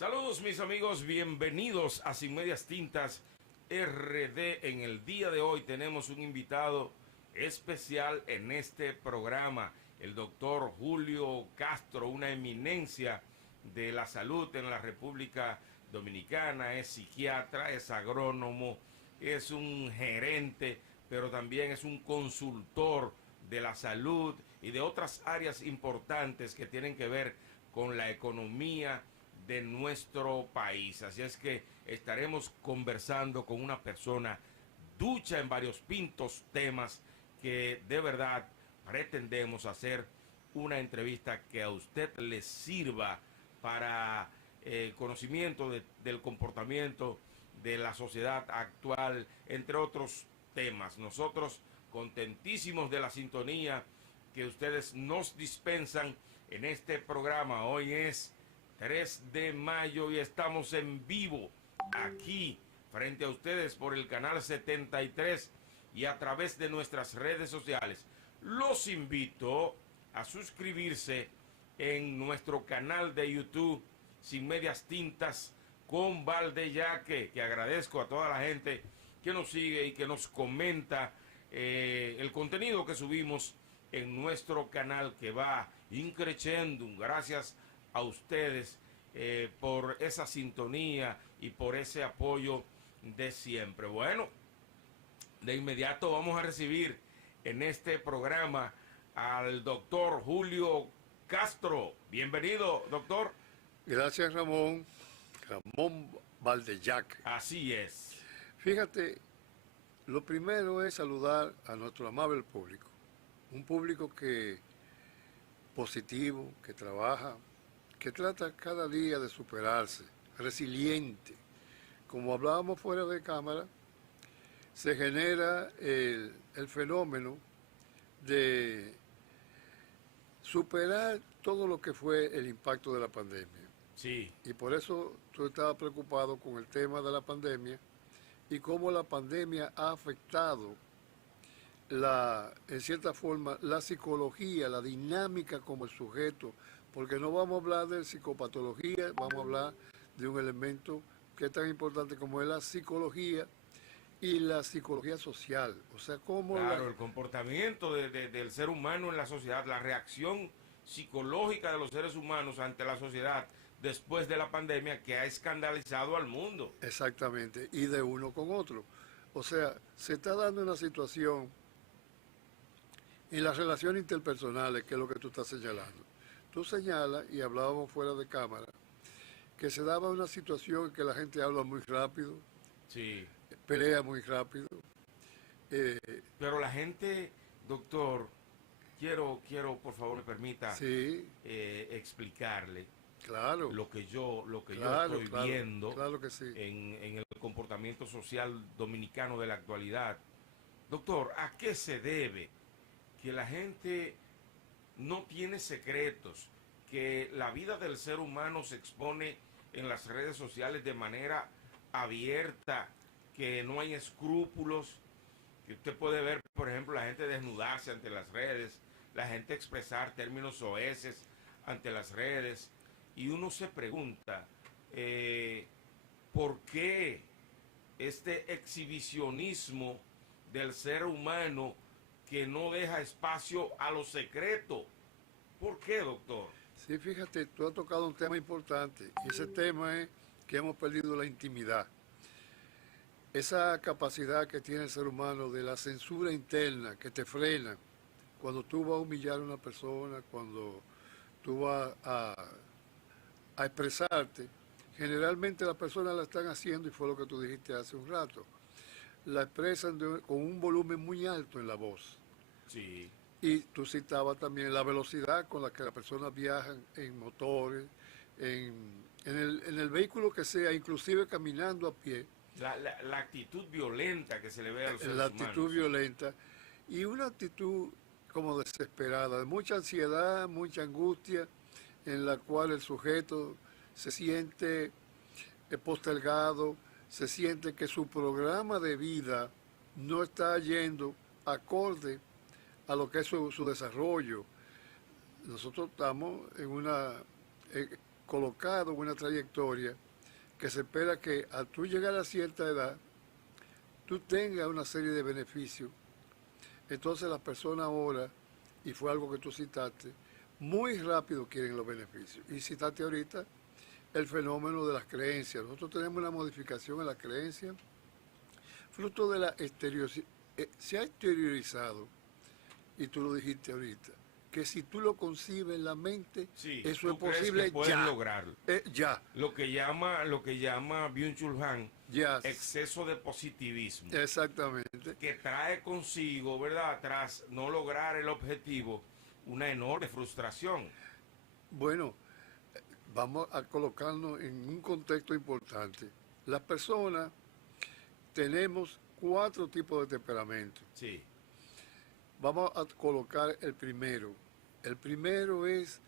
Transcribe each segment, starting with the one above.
Saludos mis amigos, bienvenidos a Sin Medias Tintas RD. En el día de hoy tenemos un invitado especial en este programa, el doctor Julio Castro, una eminencia de la salud en la República Dominicana. Es psiquiatra, es agrónomo, es un gerente, pero también es un consultor de la salud y de otras áreas importantes que tienen que ver con la economía de nuestro país. Así es que estaremos conversando con una persona ducha en varios pintos temas que de verdad pretendemos hacer una entrevista que a usted le sirva para conocimiento del comportamiento de la sociedad actual, entre otros temas. Nosotros contentísimos de la sintonía que ustedes nos dispensan en este programa. Hoy es 3 de mayo y estamos en vivo aquí frente a ustedes por el canal 73 y a través de nuestras redes sociales. Los invito a suscribirse en nuestro canal de YouTube Sin Medias Tintas con Valdeyaque, que agradezco a toda la gente que nos sigue y que nos comenta el contenido que subimos en nuestro canal, que va increciendo. Gracias a ustedes por esa sintonía y por ese apoyo de siempre. Bueno, de inmediato vamos a recibir en este programa al doctor Julio Castro. Bienvenido, doctor. Gracias, Ramón. Ramón Valdeyaque. Así es. Fíjate, lo primero es saludar a nuestro amable público. Un público que positivo, que trabaja, que trata cada día de superarse, resiliente. Como hablábamos fuera de cámara, se genera el fenómeno de superar todo lo que fue el impacto de la pandemia. Sí. Y por eso tú estabas preocupado con el tema de la pandemia y cómo la pandemia ha afectado en cierta forma, la psicología, la dinámica como el sujeto, porque no vamos a hablar de psicopatología, vamos a hablar de un elemento que es tan importante como es la psicología y la psicología social. O sea, cómo claro, el comportamiento del ser humano en la sociedad, la reacción psicológica de los seres humanos ante la sociedad después de la pandemia, que ha escandalizado al mundo. Exactamente, y de uno con otro. O sea, se está dando una situación en las relaciones interpersonales, que es lo que tú estás señalando. Tú señalas, y hablábamos fuera de cámara, que se daba una situación en que la gente habla muy rápido, sí, pelea muy rápido. Pero la gente, doctor, quiero, por favor, me permita sí, explicarle claro, lo que yo claro, estoy viendo claro que sí. en el comportamiento social dominicano de la actualidad. Doctor, ¿a qué se debe que la gente no tiene secretos, que la vida del ser humano se expone en las redes sociales de manera abierta, que no hay escrúpulos, que usted puede ver, por ejemplo, la gente desnudarse ante las redes, la gente expresar términos soeces ante las redes, y uno se pregunta, ¿por qué este exhibicionismo del ser humano que no deja espacio a lo secreto? ¿Por qué, doctor? Sí, fíjate, tú has tocado un tema importante, y ese tema es que hemos perdido la intimidad. Esa capacidad que tiene el ser humano de la censura interna que te frena cuando tú vas a humillar a una persona, cuando tú vas a expresarte, generalmente las personas la están haciendo, y fue lo que tú dijiste hace un rato, la expresan con un volumen muy alto en la voz. Sí. Y tú citabas también la velocidad con la que las personas viajan en motores, en el vehículo que sea, inclusive caminando a pie. La actitud violenta que se le ve a los seres La humanos. actitud violenta y una actitud como desesperada, de mucha ansiedad, mucha angustia, en la cual el sujeto se siente postergado, se siente que su programa de vida no está yendo acorde a lo que es su desarrollo. Nosotros estamos en colocado en una trayectoria que se espera que al tú llegar a cierta edad, tú tengas una serie de beneficios. Entonces las personas ahora, y fue algo que tú citaste, muy rápido quieren los beneficios. Y citaste ahorita el fenómeno de las creencias. Nosotros tenemos una modificación en las creencias, fruto de la se ha exteriorizado, y tú lo dijiste ahorita, que si tú lo concibes en la mente, Sí, eso es ¿tú crees posible que pueden ya. lograrlo? Ya, Lo que llama Byung-Chul Han ya. exceso de positivismo, Exactamente. que trae consigo, ¿verdad? Tras no lograr el objetivo, una enorme frustración. Bueno, vamos a colocarnos en un contexto importante. Las personas tenemos 4 tipos de temperamento. Sí, Vamos a colocar el primero. El primero es,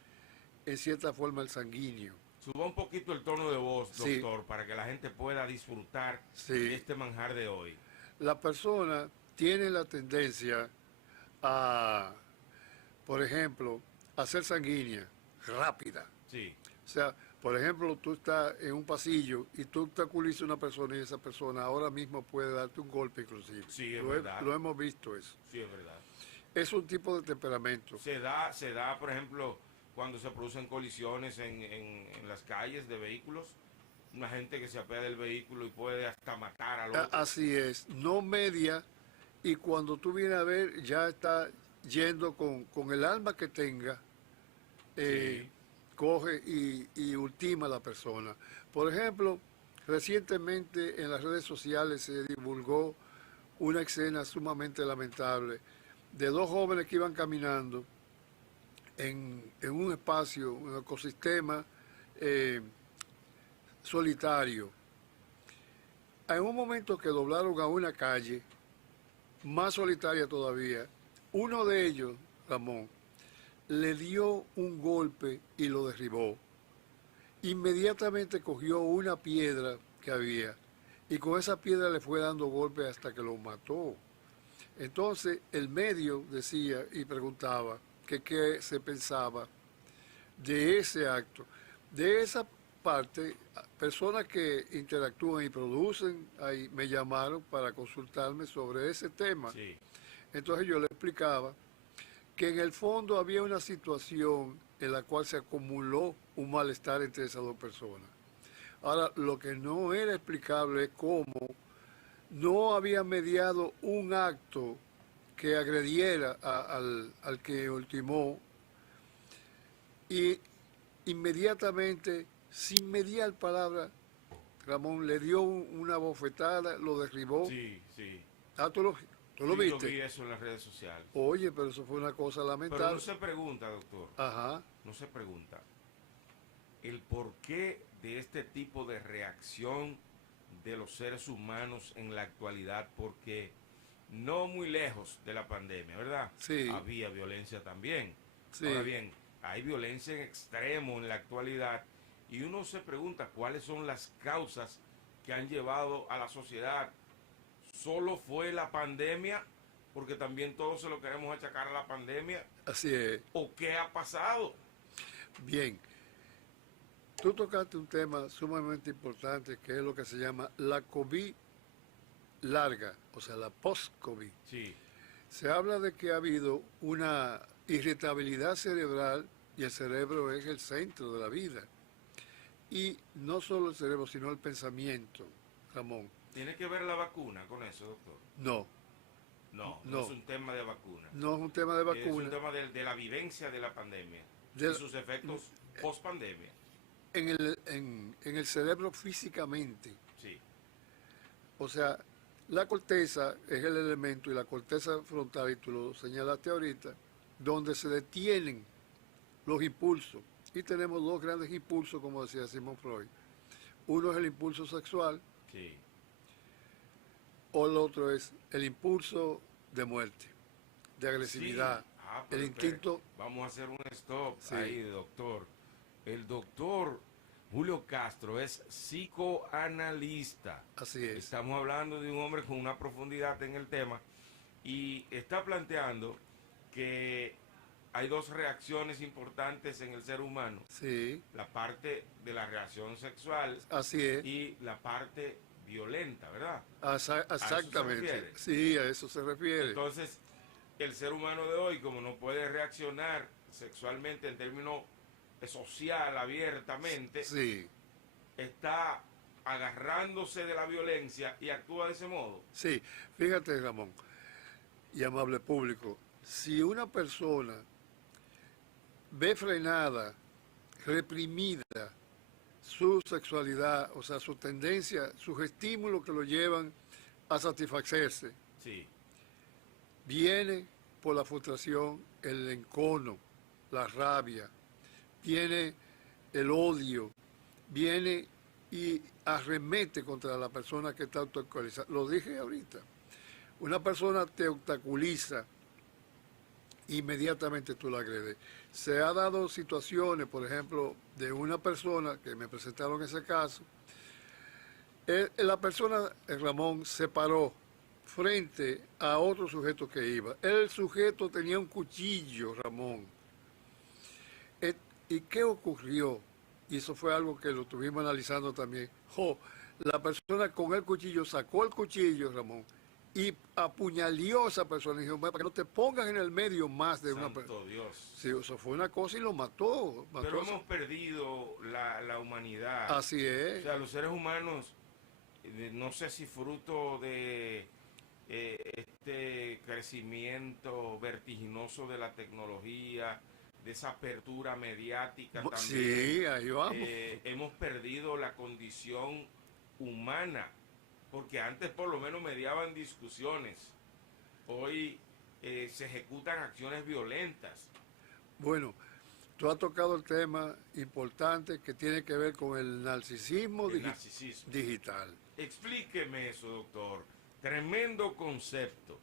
en cierta forma, el sanguíneo. suba un poquito el tono de voz, Sí. doctor, para que la gente pueda disfrutar Sí. de este manjar de hoy. La persona tiene la tendencia a, por ejemplo, a ser sanguínea, rápida. Sí, O sea, por ejemplo, tú estás en un pasillo y tú obstaculizas a una persona y esa persona ahora mismo puede darte un golpe inclusive. Sí, es verdad. Lo hemos visto eso. sí, es verdad. Es un tipo de temperamento. Se da, por ejemplo, cuando se producen colisiones en las calles de vehículos, una gente que se apea del vehículo y puede hasta matar al otro. Así es, no media, y cuando tú vienes a ver ya está yendo con el alma que tenga, Sí. coge y ultima a la persona. Por ejemplo, recientemente en las redes sociales se divulgó una escena sumamente lamentable de 2 jóvenes que iban caminando en un espacio, un ecosistema solitario. En un momento que doblaron a una calle, más solitaria todavía, uno de ellos, Ramón, le dio un golpe y lo derribó. Inmediatamente cogió una piedra que había y con esa piedra le fue dando golpes hasta que lo mató. Entonces el medio decía y preguntaba que qué se pensaba de ese acto. De esa parte, personas que interactúan y producen, ahí me llamaron para consultarme sobre ese tema. Sí, Entonces yo le explicaba que en el fondo había una situación en la cual se acumuló un malestar entre esas 2 personas. Ahora, lo que no era explicable es cómo no había mediado un acto que agrediera al que ultimó y inmediatamente, sin mediar palabra, Ramón le dio una bofetada, lo derribó. sí, sí. Ah, ¿tú lo Sí, viste? Yo vi eso en las redes sociales. Oye, pero eso fue una cosa Pero lamentable. no se pregunta, doctor, Ajá, no se pregunta el porqué de este tipo de reacción de los seres humanos en la actualidad, porque no muy lejos de la pandemia, ¿verdad? sí, Había violencia también. sí. Ahora bien, hay violencia en extremo en la actualidad y uno se pregunta cuáles son las causas que han llevado a la sociedad. ¿Solo fue la pandemia? Porque también todos se lo queremos achacar a la pandemia. Así es. ¿O qué ha pasado? Bien. Tú tocaste un tema sumamente importante que es lo que se llama la COVID larga, o sea, la post-COVID. Sí, Se habla de que ha habido una irritabilidad cerebral y el cerebro es el centro de la vida. Y no solo el cerebro, sino el pensamiento, Ramón. ¿tiene que ver la vacuna con eso, doctor? No, No, No. no es un tema de vacuna. no es un tema de Es un vacuna. tema de la vivencia de la pandemia De- y sus efectos post-pandemia. En el cerebro físicamente. Sí, O sea, la corteza es el elemento y la corteza frontal, y tú lo señalaste ahorita, donde se detienen los impulsos. Y tenemos 2 grandes impulsos, como decía Sigmund Freud. Uno es el impulso sexual sí. o el otro es el impulso de muerte, de agresividad, Sí. Pero el espere, instinto. vamos a hacer un stop Sí. ahí, doctor. El doctor Julio Castro es psicoanalista. Así es. Estamos hablando de un hombre con una profundidad en el tema y está planteando que hay dos reacciones importantes en el ser humano. Sí, La parte de la reacción sexual así es. y la parte violenta, ¿verdad? Exactamente. refiere? Sí, a eso se refiere. Entonces, el ser humano de hoy, como no puede reaccionar sexualmente en términos social abiertamente, Sí, está agarrándose de la violencia y actúa de ese modo. sí. Fíjate, Ramón, y amable público, si una persona ve frenada, reprimida su sexualidad, o sea, su tendencia, sus estímulos que lo llevan a satisfacerse, Sí, viene por la frustración el encono, la rabia, viene el odio, viene y arremete contra la persona que está autoalcoholizada. Lo dije ahorita. Una persona te obstaculiza, inmediatamente tú la agredes. Se ha dado situaciones, por ejemplo, de una persona que me presentaron ese caso. La persona, Ramón, se paró frente a otro sujeto que iba. El sujeto tenía un cuchillo, Ramón. ¿Y qué ocurrió? Y eso fue algo que lo estuvimos analizando también. La persona con el cuchillo sacó el cuchillo, Ramón, y apuñaleó a esa persona. Y dijo, para que no te pongas en el medio más de una persona. santo Dios. Sí, eso fue una cosa y lo mató. Pero hemos perdido la humanidad. Así O es. sea, los seres humanos, no sé si fruto de este crecimiento vertiginoso de la tecnología, de esa apertura mediática también, Sí, ahí vamos. hemos perdido la condición humana, porque antes por lo menos mediaban discusiones, hoy se ejecutan acciones violentas. Bueno, tú has tocado el tema importante que tiene que ver con el narcisismo El narcisismo. digital. Explíqueme eso, doctor. Tremendo concepto.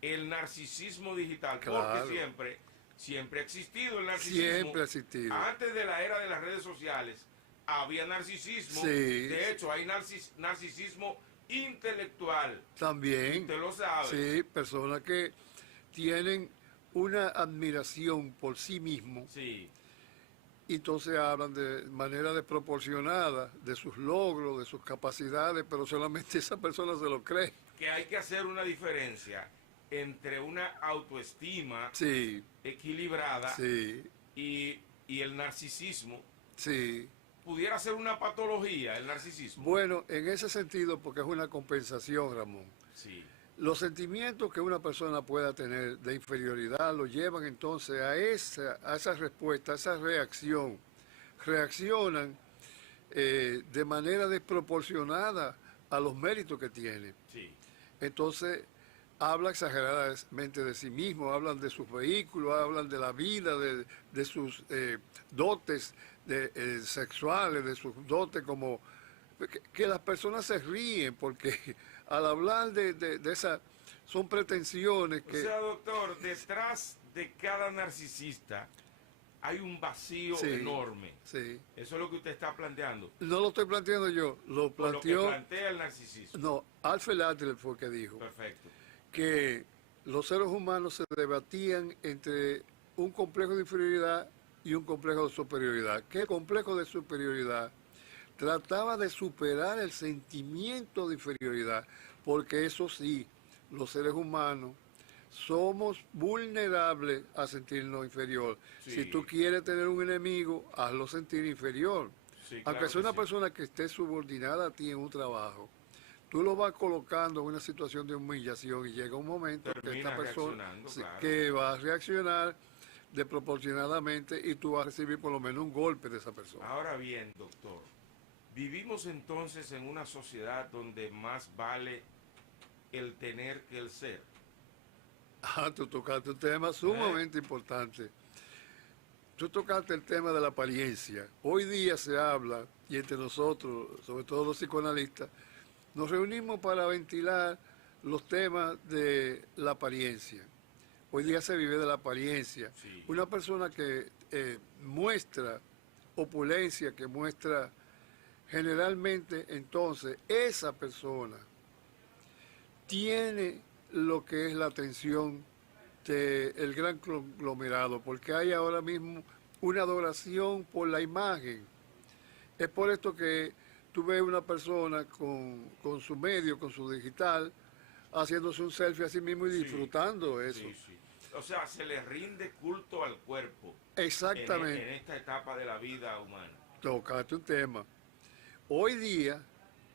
El narcisismo digital, Claro. porque siempre ha existido el narcisismo. Siempre ha existido. Antes de la era de las redes sociales había narcisismo. Sí. De hecho, hay narcisismo intelectual. También. Usted lo sabe. Sí, personas que tienen una admiración por sí mismos. Sí. Y entonces hablan de manera desproporcionada de sus logros, de sus capacidades, pero solamente esa persona se lo cree. Que hay que hacer una diferencia entre una autoestima Sí, equilibrada sí, y el narcisismo. sí. Pudiera ser una patología el narcisismo. Bueno, en ese sentido, porque es una compensación, Ramón. Sí. Los sentimientos que una persona pueda tener de inferioridad lo llevan entonces a esa respuesta, a esa reacción. Reaccionan de manera desproporcionada a los méritos que tiene. Sí. Entonces, habla exageradamente de sí mismo, hablan de sus vehículos, hablan de la vida, de sus dotes sexuales, de sus dotes como... Que las personas se ríen porque al hablar de esa... Son pretensiones que... O sea, doctor, detrás de cada narcisista hay un vacío Sí, enorme. Sí. Eso es lo que usted está planteando. No lo estoy planteando yo, lo O lo que planteó... plantea el narcisismo. No, Alfred Adler fue el que dijo Perfecto. que los seres humanos se debatían entre un complejo de inferioridad y un complejo de superioridad. Que el complejo de superioridad trataba de superar el sentimiento de inferioridad, porque eso sí, los seres humanos somos vulnerables a sentirnos inferior. Sí. Si tú quieres tener un enemigo, hazlo sentir inferior. Sí, Aunque claro sea una que sí. persona que esté subordinada a ti en un trabajo, tú lo vas colocando en una situación de humillación y llega un momento que Termina esta persona reaccionando, claro. que va a reaccionar desproporcionadamente y tú vas a recibir por lo menos un golpe de esa persona. Ahora bien, doctor, vivimos entonces en una sociedad donde más vale el tener que el ser. Tú tocaste un tema sumamente importante. Tú tocaste el tema de la apariencia. Hoy día se habla, y entre nosotros, sobre todo los psicoanalistas, nos reunimos para ventilar los temas de la apariencia. Hoy día se vive de la apariencia. Sí. Una persona que muestra opulencia, que muestra generalmente, entonces, esa persona tiene lo que es la atención el gran conglomerado, porque hay ahora mismo una adoración por la imagen. Es por esto que tú ves una persona con su medio, con su digital, haciéndose un selfie a sí mismo y Sí, disfrutando eso. sí, sí. O sea, se le rinde culto al cuerpo en Exactamente. esta etapa de la vida humana. Tocaste un tema. Hoy día,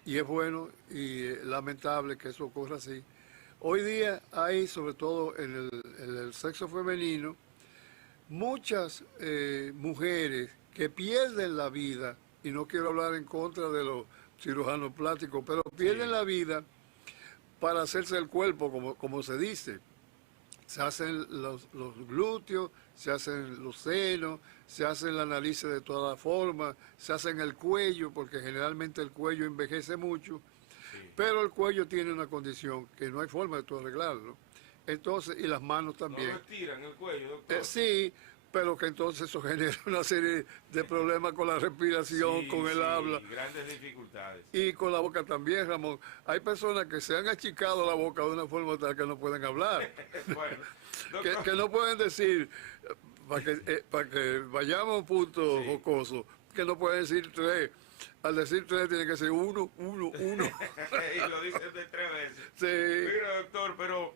y es bueno y lamentable que eso ocurra así, hoy día hay, sobre todo en el sexo femenino, muchas mujeres que pierden la vida, y no quiero hablar en contra de los cirujanos plásticos, pero pierden Sí, la vida para hacerse el cuerpo, como se dice. Se hacen los glúteos, se hacen los senos, se hacen la nariz de todas formas, se hacen el cuello, porque generalmente el cuello envejece mucho, sí. pero el cuello tiene una condición que no hay forma de tú arreglarlo. Entonces, y las manos No lo también. estiran el cuello, doctor. Sí, pero que entonces eso genera una serie de problemas con la respiración, Sí, con el habla sí, grandes dificultades. y con la boca también, Ramón. Hay personas que se han achicado la boca de una forma tal que no pueden hablar, Bueno, que, doctor, que no pueden decir, para que vayamos a un punto sí. jocoso, que no pueden decir tres. Al decir tres tiene que ser uno, uno, uno. Y lo dicen de 3 veces. Sí, Mira, doctor, pero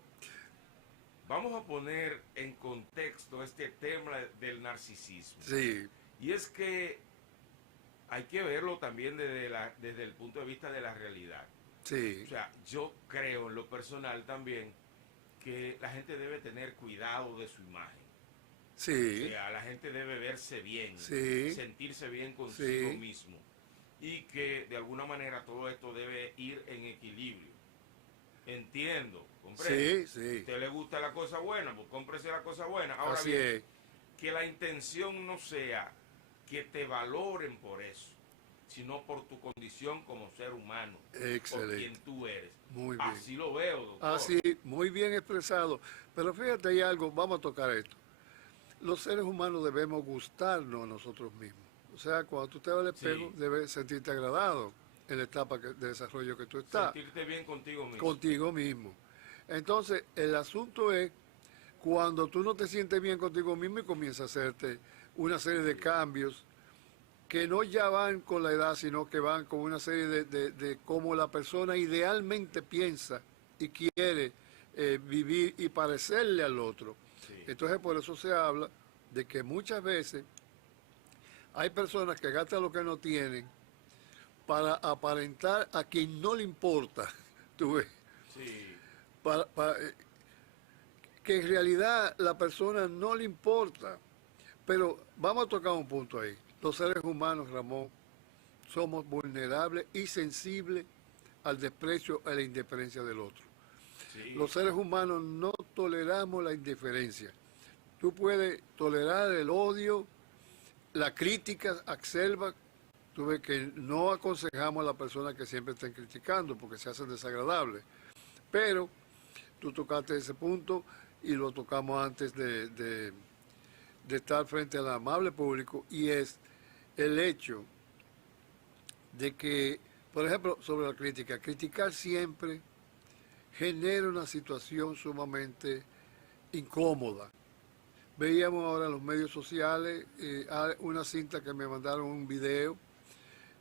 vamos a poner en contexto este tema del narcisismo. sí, Y es que hay que verlo también desde el punto de vista de la realidad. O sí, sea, yo creo en lo personal también que la gente debe tener cuidado de su imagen. O sí, sea, la gente debe verse bien, sí, sentirse bien consigo sí, mismo. Y que de alguna manera todo esto debe ir en equilibrio. Entiendo, comprendo. sí, Si a sí. usted le gusta la cosa buena, pues cómprese la cosa buena. Ahora Así bien, es. que la intención no sea que te valoren por eso, sino por tu condición como ser humano, por quien Excelente. tú eres. Muy bien. Así lo veo, doctor. Así, muy bien expresado. Pero fíjate, hay algo, vamos a tocar esto. Los seres humanos debemos gustarnos a nosotros mismos. O sea, cuando tú te ves al espejo, Sí, debes sentirte agradado en la etapa de desarrollo que tú estás, sentirte bien contigo mismo. contigo mismo. Entonces, el asunto es cuando tú no te sientes bien contigo mismo y comienzas a hacerte una serie de cambios que no ya van con la edad, sino que van con una serie de cómo la persona idealmente piensa y quiere vivir y parecerle al otro. Sí, Entonces por eso se habla de que muchas veces hay personas que gastan lo que no tienen para aparentar a quien no le importa, tú ves, sí, para, que en realidad la persona no le importa. Pero vamos a tocar un punto ahí. Los seres humanos, Ramón, somos vulnerables y sensibles al desprecio, a la indiferencia del otro. Los sí, seres humanos no toleramos la indiferencia. Tú puedes tolerar el odio, la crítica acerba. Tú ves que no aconsejamos a la persona que siempre estén criticando porque se hacen desagradables. Pero tú tocaste ese punto y lo tocamos antes de estar frente al amable público, y es el hecho de que, por ejemplo, sobre la crítica, criticar siempre genera una situación sumamente incómoda. Veíamos ahora en los medios sociales una cinta que me mandaron, un video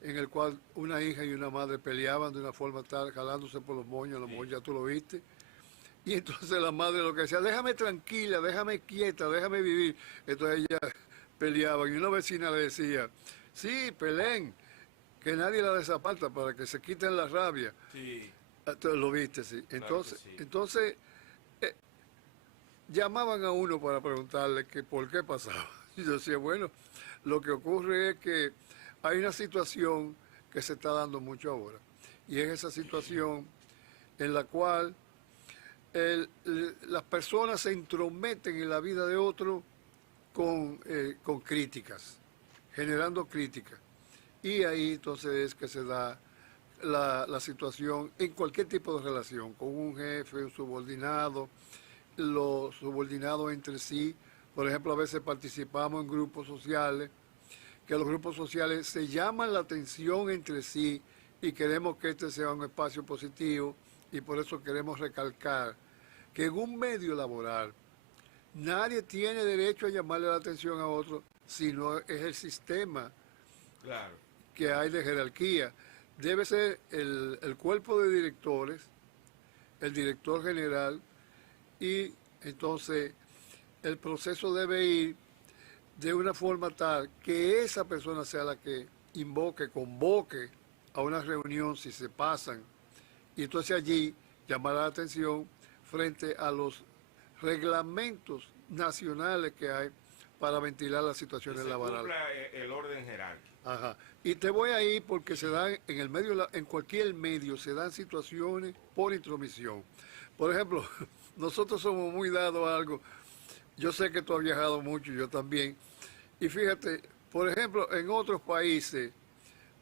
en el cual una hija y una madre peleaban de una forma tal, jalándose por los moños, a lo mejor sí. ya tú lo viste. Y entonces la madre lo que decía, déjame tranquila, déjame quieta, déjame vivir. Entonces ella peleaba y una vecina le decía, sí, peleen, que nadie la desaparta para que se quiten la rabia. Sí, Entonces, lo viste, sí. claro que Entonces, sí. entonces eh, llamaban a uno para preguntarle que por qué pasaba. Y yo decía, bueno, lo que ocurre es que hay una situación que se está dando mucho ahora. Y es esa situación en la cual las personas se entrometen en la vida de otro con críticas, generando críticas. Y ahí entonces es que se da la situación en cualquier tipo de relación, con un jefe, un subordinado, los subordinados entre sí. Por ejemplo, a veces participamos en grupos sociales, que los grupos sociales se llaman la atención entre sí y queremos que este sea un espacio positivo, y por eso queremos recalcar que en un medio laboral Nadie tiene derecho a llamarle la atención a otro, sino es el sistema Claro. que hay de jerarquía. Debe ser el cuerpo de directores, el director general, y entonces el proceso debe ir de una forma tal que esa persona sea la que convoque a una reunión si se pasan, y entonces allí llamar la atención frente a los reglamentos nacionales que hay para ventilar las situaciones laborales. Cumpla el orden jerárquico. Ajá. Y te voy ahí porque se dan en el medio, en cualquier medio se dan situaciones por intromisión. Por ejemplo, nosotros somos muy dados a algo. Yo sé que tú has viajado mucho, yo también. Y fíjate, por ejemplo, en otros países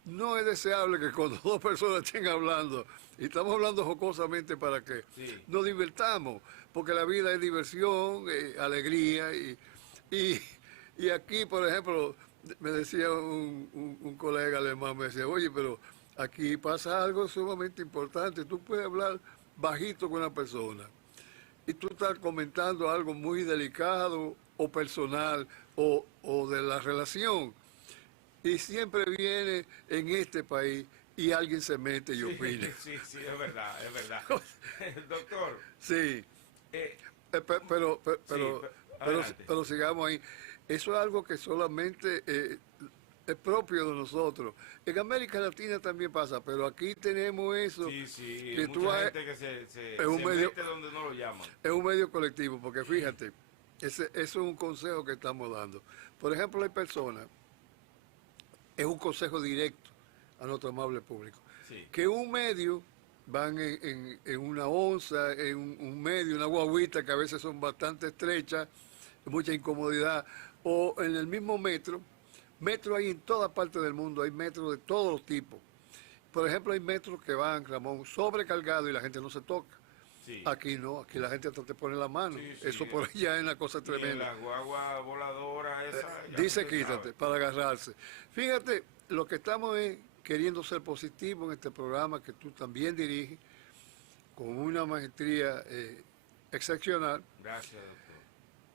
no es deseable que cuando dos personas estén hablando, y estamos hablando jocosamente para que Sí. nos divertamos, porque la vida es diversión, alegría, y aquí, por ejemplo, me decía un colega alemán, me decía, oye, pero aquí pasa algo sumamente importante, tú puedes hablar bajito con una persona, y tú estás comentando algo muy delicado o personal o de la relación, y siempre viene en este país y alguien se mete y opina. Sí, sí, es verdad, es verdad. Doctor, Sí, eh, pero, adelante. pero sigamos ahí. Eso es algo que solamente es propio de nosotros. En América Latina también pasa, pero aquí tenemos eso. Sí, sí, Que tú mucha has- gente que se es un medio, mete donde no lo llaman. es un medio colectivo, porque fíjate, eso es un consejo que estamos dando. Por ejemplo, hay personas, es un consejo directo a nuestro amable público, Sí, que un medio van en una onza, en un medio, una guaguita que a veces son bastante estrechas, mucha incomodidad, o en el mismo metro hay en toda parte del mundo, hay metros de todos los tipos. Por ejemplo, hay metros que van, Ramón, sobrecargados y la gente no se toca. sí. Aquí no, aquí la gente hasta te pone la mano. Sí, sí. Eso por allá es una cosa Y en tremenda. la guagua voladora esa, ya Dice usted quítate, sabe. para agarrarse. Fíjate, lo que estamos es queriendo ser positivo en este programa que tú también diriges, con una maestría excepcional Gracias, doctor.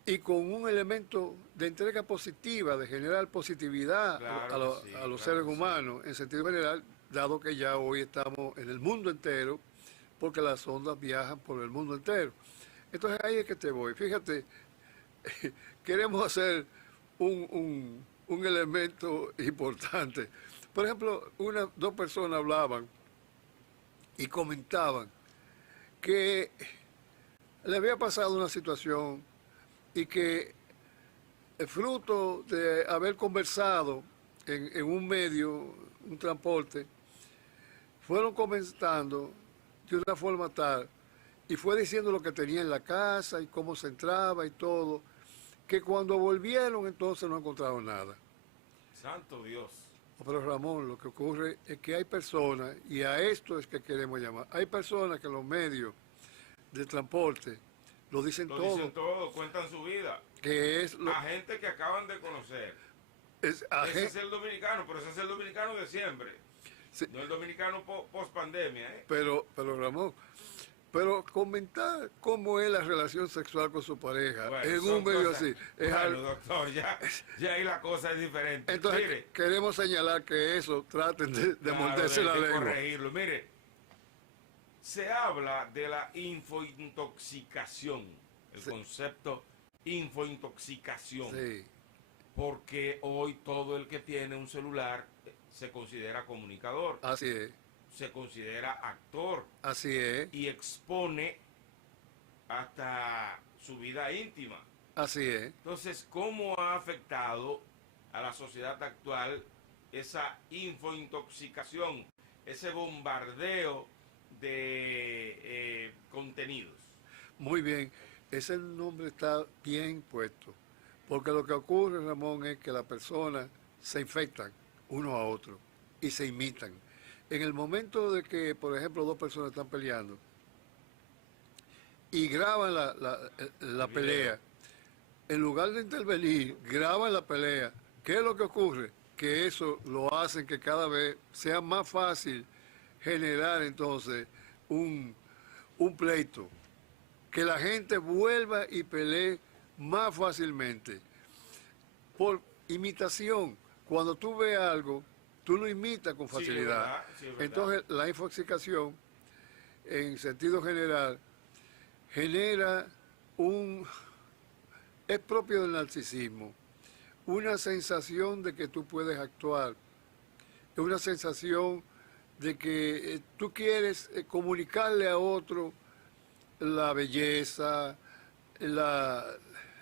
y con un elemento de entrega positiva, de generar positividad Claro que sí, a los claro seres que sí. humanos en sentido general, dado que ya hoy estamos en el mundo entero, porque las ondas viajan por el mundo entero. Entonces ahí es que te voy. Fíjate, queremos hacer un elemento importante. Por ejemplo, dos personas hablaban y comentaban que le había pasado una situación y que fruto de haber conversado en un medio, un transporte, fueron comentando de una forma tal y fue diciendo lo que tenía en la casa y cómo se entraba y todo, que cuando volvieron entonces no encontraron nada. Santo Dios. Pero Ramón, lo que ocurre es que hay personas, y a esto es que queremos llamar, hay personas que los medios de transporte lo dicen Lo todo, dicen todo, cuentan su vida. que es A gente que acaban de conocer. es Ese es el dominicano, pero ese es el dominicano de siempre. sí, No el dominicano post pandemia, ¿eh? pero Ramón, pero comentar cómo es la relación sexual con su pareja Bueno, en son un medio cosas- así es bueno, algo. doctor, ya ahí la cosa es diferente. Entonces Mire, queremos señalar que eso traten de claro, morderse la hay que lengua. corregirlo. Mire, se habla de la infointoxicación, el Sí. concepto infointoxicación, Sí, porque hoy todo el que tiene un celular se considera comunicador, se considera actor así es, y expone hasta su vida íntima. así es. Entonces, ¿cómo ha afectado a la sociedad actual esa infointoxicación, ese bombardeo de contenidos? Muy bien, ese nombre está bien puesto, porque lo que ocurre, Ramón, es que las personas se infectan uno a otro y se imitan. En el momento de que, por ejemplo, dos personas están peleando y graban la pelea, en lugar de intervenir, graban la pelea, ¿qué es lo que ocurre? Que eso lo hacen que cada vez sea más fácil generar entonces un pleito, que la gente vuelva y pelee más fácilmente por imitación. Cuando tú ves algo, tú lo imitas con Sí, es facilidad. verdad, sí, es verdad. Entonces, la infoxicación, en sentido general, genera es propio del narcisismo, una sensación de que tú puedes actuar, es una sensación de que tú quieres comunicarle a otro la belleza, la,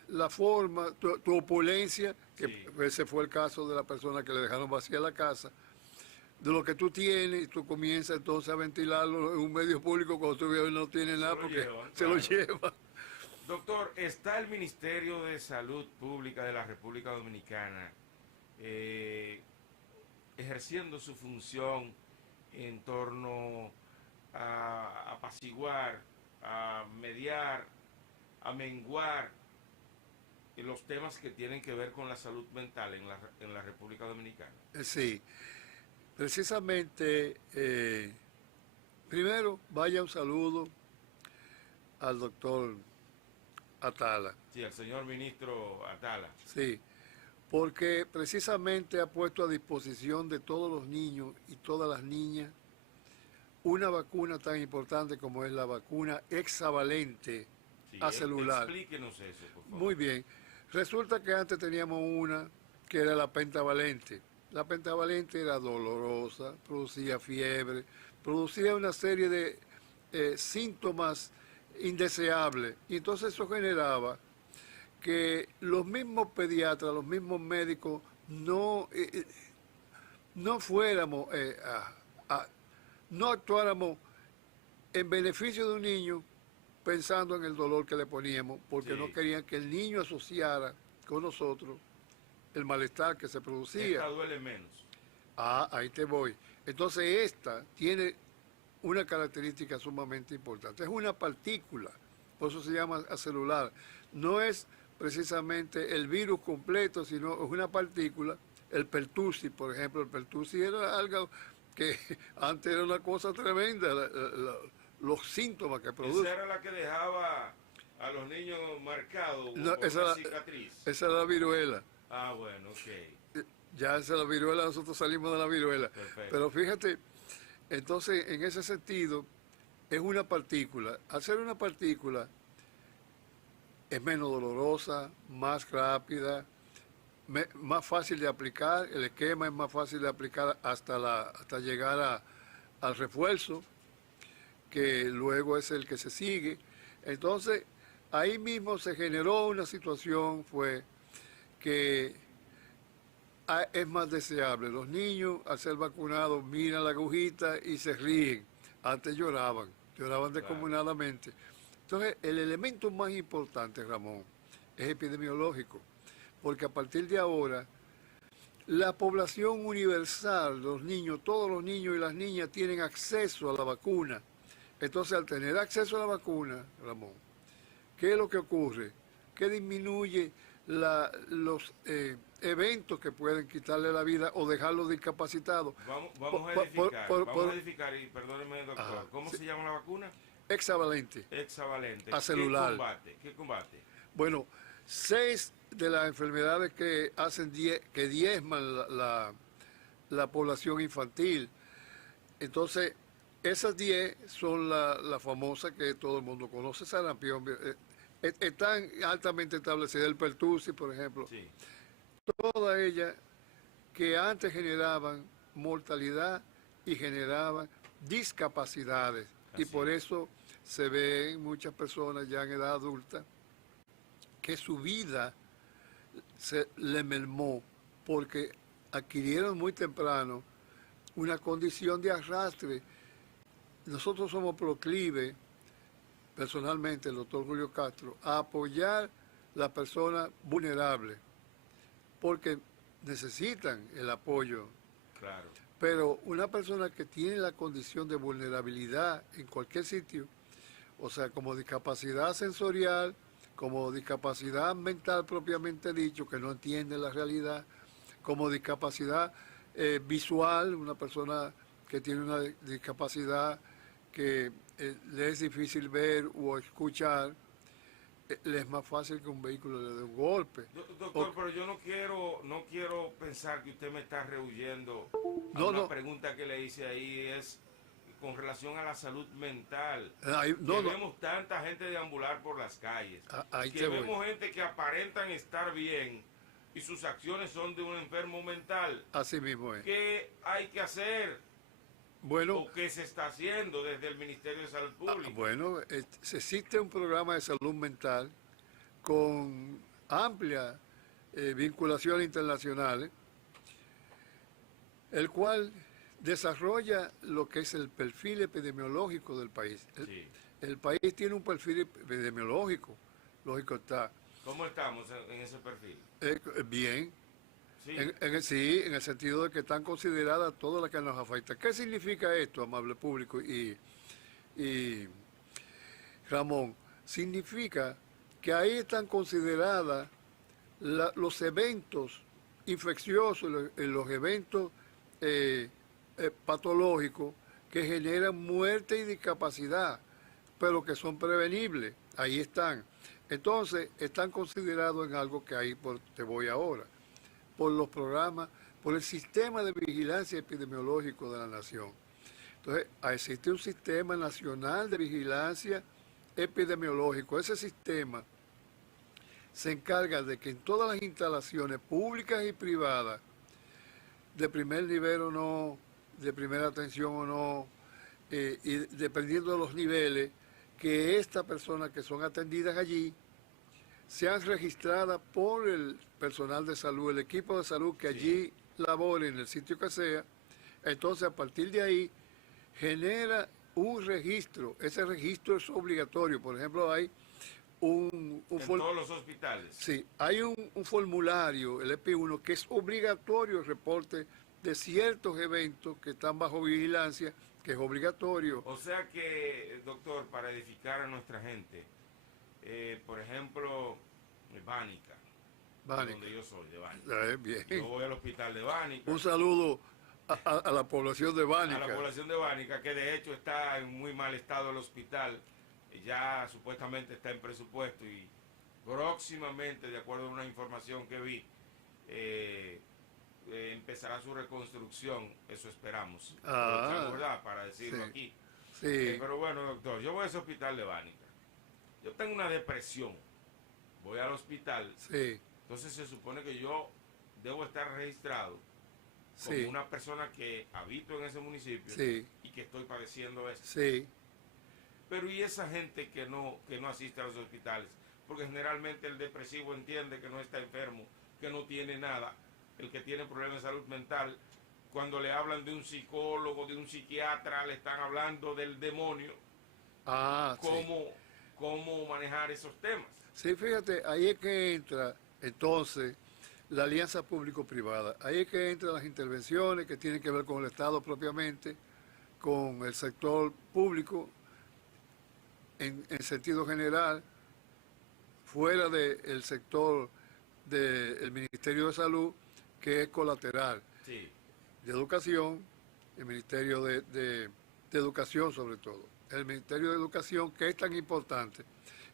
la forma, tu opulencia, que Sí. ese fue el caso de la persona que le dejaron vacía la casa, de lo que tú tienes, y tú comienzas entonces a ventilarlo en un medio público cuando tú ves que no tiene Se nada lo porque llevan, se lo claro. lleva. Doctor, ¿está el Ministerio de Salud Pública de la República Dominicana eh, ejerciendo su función en torno a apaciguar, a mediar, a menguar los temas que tienen que ver con la salud mental en la República Dominicana? Sí, precisamente, primero vaya un saludo al doctor Atala, Sí, el señor ministro Atala. sí, porque precisamente ha puesto a disposición de todos los niños y todas las niñas una vacuna tan importante como es la vacuna hexavalente Sí, acelular. explíquenos eso, por favor. Muy bien. Resulta que antes teníamos una que era la pentavalente. La pentavalente era dolorosa, producía fiebre, producía una serie de síntomas indeseables. Y entonces eso generaba que los mismos pediatras, los mismos médicos, no fuéramos, no actuáramos en beneficio de un niño pensando en el dolor que le poníamos, porque no Sí. querían que el niño asociara con nosotros el malestar que se producía. Esta duele menos. Ah, ahí te voy. Entonces esta tiene una característica sumamente importante. Es una partícula, por eso se llama acelular. No es precisamente el virus completo, sino es una partícula. El pertussis, por ejemplo, el pertussis era algo que antes era una cosa tremenda, los síntomas que produce. Esa era la que dejaba a los niños marcados No, con una cicatriz. esa era la viruela. Ah, bueno, ok. Ya esa es la viruela, nosotros salimos de la viruela. Perfecto. Pero fíjate, entonces en ese sentido es una partícula. Al ser una partícula es menos dolorosa, más rápida, más fácil de aplicar, el esquema es más fácil de aplicar hasta llegar al refuerzo, que luego es el que se sigue. Entonces, ahí mismo se generó una situación, fue que es más deseable. Los niños, al ser vacunados, miran la agujita y se ríen. Antes lloraban descomunadamente. Entonces, el elemento más importante, Ramón, es epidemiológico, porque a partir de ahora, la población universal, los niños, todos los niños y las niñas tienen acceso a la vacuna. Entonces, al tener acceso a la vacuna, Ramón, ¿qué es lo que ocurre? Que disminuye los eventos que pueden quitarle la vida o dejarlo discapacitado. Vamos a edificar, vamos a edificar, y perdóneme, doctor, Ajá, ¿cómo sí. se llama la vacuna? Hexavalente. Hexavalente. Acelular. ¿Qué combate? ¿Qué combate? Bueno, 6 de las enfermedades que que diezman la población infantil. Entonces, esas 10 son la famosa que todo el mundo conoce, sarampión. Están altamente establecidas, el pertussis, por ejemplo. Sí. Todas ellas que antes generaban mortalidad y generaban discapacidades. Y Así por es. eso se ven muchas personas ya en edad adulta que su vida se le mermó porque adquirieron muy temprano una condición de arrastre. Nosotros somos proclives, personalmente, el doctor Julio Castro, a apoyar las personas vulnerables porque necesitan el apoyo. Claro. Pero una persona que tiene la condición de vulnerabilidad en cualquier sitio, o sea, como discapacidad sensorial, como discapacidad mental propiamente dicho, que no entiende la realidad, como discapacidad visual, una persona que tiene una discapacidad que le es difícil ver o escuchar, le es más fácil que un vehículo le dé un golpe. Doctor, pero yo no quiero pensar que usted me está rehuyendo a No, una no, pregunta que le hice ahí, es con relación a la salud mental. no, Que no, vemos tanta gente deambular por las calles, ahí que te voy. vemos gente que aparentan estar bien y sus acciones son de un enfermo mental. Así mismo es. ¿Qué hay que hacer Bueno, o qué se está haciendo desde el Ministerio de Salud Pública? bueno, existe un programa de salud mental con amplia vinculaciones internacionales, el cual desarrolla lo que es el perfil epidemiológico del país. Sí. El país tiene un perfil epidemiológico, lógico está. ¿Cómo estamos en ese perfil? Bien, Sí. sí, en el sentido de que están consideradas todas las que nos afectan. ¿Qué significa esto, amable público y Ramón? Significa que ahí están consideradas los eventos infecciosos, los eventos patológicos que generan muerte y discapacidad, pero que son prevenibles. Ahí están. Entonces, están considerados en algo que ahí te voy ahora, por los programas, por el sistema de vigilancia epidemiológico de la nación. Entonces, existe un sistema nacional de vigilancia epidemiológico. Ese sistema se encarga de que en todas las instalaciones públicas y privadas, de primer nivel o no, de primera atención o no, y dependiendo de los niveles, que estas personas que son atendidas allí sean registradas por el personal de salud, el equipo de salud que allí labore en el sitio que sea. Entonces, a partir de ahí, genera un registro. Ese registro es obligatorio. Por ejemplo, hay en todos los hospitales. Sí, hay un formulario, el EP1, que es obligatorio el reporte de ciertos eventos que están bajo vigilancia, que es obligatorio. O sea que, doctor, para edificar a nuestra gente, por ejemplo, Bánica, donde yo soy, de Bánica. Bien. Yo voy al hospital de Bánica. Un saludo a la población de Bánica. A la población de Bánica, que de hecho está en muy mal estado el hospital. Ya supuestamente está en presupuesto y próximamente, de acuerdo a una información que vi, empezará su reconstrucción, eso esperamos. ¿Verdad? Para decirlo aquí. Sí. Pero bueno, doctor, yo voy a ese hospital de Bánica. Yo tengo una depresión. Voy al hospital. Sí. Entonces se supone que yo debo estar registrado como una persona que habito en ese municipio y que estoy padeciendo eso. Sí. Pero ¿y esa gente que no asiste a los hospitales? Porque generalmente el depresivo entiende que no está enfermo, que no tiene nada. El que tiene problemas de salud mental, cuando le hablan de un psicólogo, de un psiquiatra, le están hablando del demonio. ¿Cómo manejar esos temas? Sí, fíjate, ahí es que entra entonces la alianza público-privada. Ahí es que entran las intervenciones que tienen que ver con el Estado propiamente, con el sector público, en sentido general, fuera del sector del Ministerio de Salud, que es colateral, sí, de Educación, el Ministerio de Educación sobre todo, el Ministerio de Educación, que es tan importante.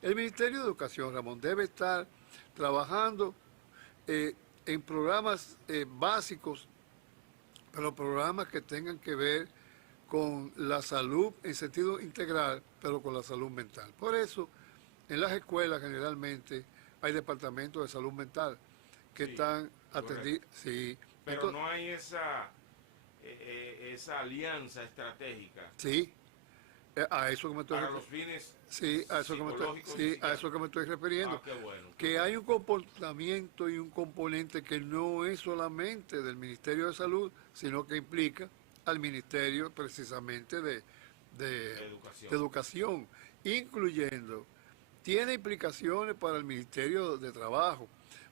El Ministerio de Educación, Ramón, debe estar trabajando en programas básicos, pero programas que tengan que ver con la salud en sentido integral, pero con la salud mental. Por eso, en las escuelas generalmente hay departamentos de salud mental que están atendidos. Sí, pero entonces, no hay esa alianza estratégica. Sí, a eso que me estoy para los fines a eso que me estoy refiriendo. Qué bueno. Que hay un comportamiento y un componente que no es solamente del Ministerio de Salud, sino que implica al Ministerio precisamente de Educación, incluyendo, tiene implicaciones para el Ministerio de Trabajo,